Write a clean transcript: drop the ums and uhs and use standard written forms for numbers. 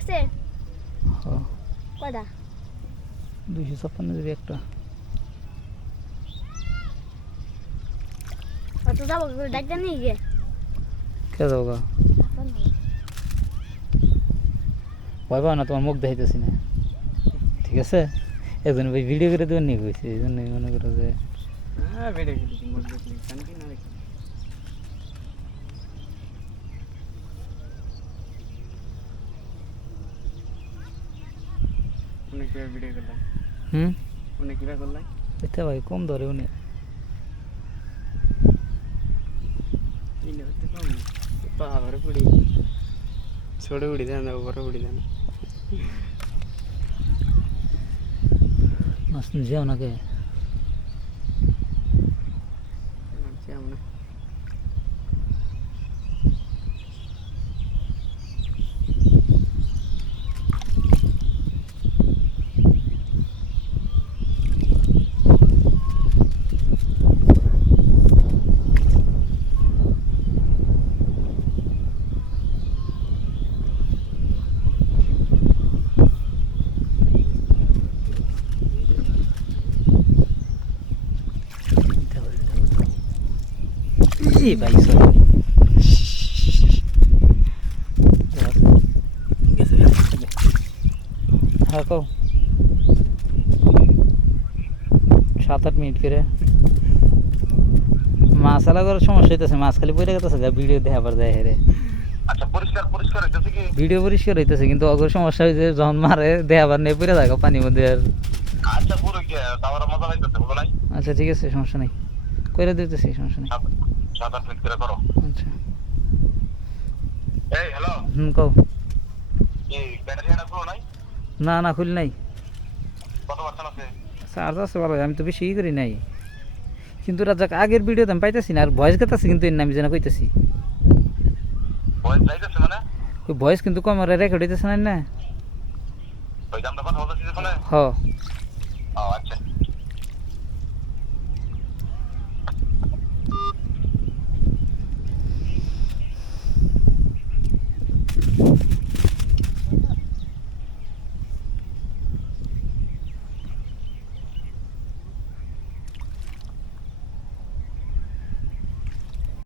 আছে হ্যাঁ কয়টা 256 জিবি একটা অত যাবো করে ডাক্তার নিয়ে গিয়ে কে যাবো গা ভয় পাও না তোমার মুখ দেখাইতেছি না ঠিক আছে একজন ভাই ভিডিও করে দেবেন নিয়ে কইছি এই জন্যই মনে করো যে হ্যাঁ ভিডিও করে মুখ দেখলি শান্তি না দেখি উনি কিভাবে ভিডিও করলেন উনি কিভাবে করলেন এটা ভাই কম ধরে উনি ইলে হতে কম পাহাড়ে পড়ি ছোড়ে উড়ি দেন উপরে উড়ি দেন মাছ নিয়ে যাও নাকি কেমন ই ভাই সরি হ্যাঁ কও 7-8 মিনিট করে মাছ আলা করার সমস্যা হইতেছে মাছ খালি পড়ে গেছে ভিডিও দেখাবার যায় হেরে আচ্ছা পরিষ্কার হইতেছে কি ভিডিও পরিষ্কার হইতেছে কিন্তু অগর সমস্যা হইছে যখন মারে দেখাবার নেই পড়ে থাকো পানির মধ্যে আর আচ্ছা পুরো কি তাওয়ার মজা হইতেছে বুঝো নাই আচ্ছা ঠিক আছে সমস্যা নেই করে দিতেছি সমস্যা নেই 7-8 মিনিট করে করো আচ্ছা এই হ্যালো কও কি ব্যাটারিটা পুরো নাই না না খুলি নাই কত পার্সেন্ট আছে চার্জ আছে ভালো আমি তো বেশি ই করি নাই কিন্তু রাজাক আগের ভিডিওতে আমি পাইতেছি না আর ভয়েস গেতেছি কিন্তু এর নাম যেন কইতেছি ভয়েস যাইতেছে মানে ওই ভয়েস কিন্তু ক্যামেরা রেকর্ড হইতেছে না ওই দামটা কথা বলতেছিস ফোনে হ ও আচ্ছা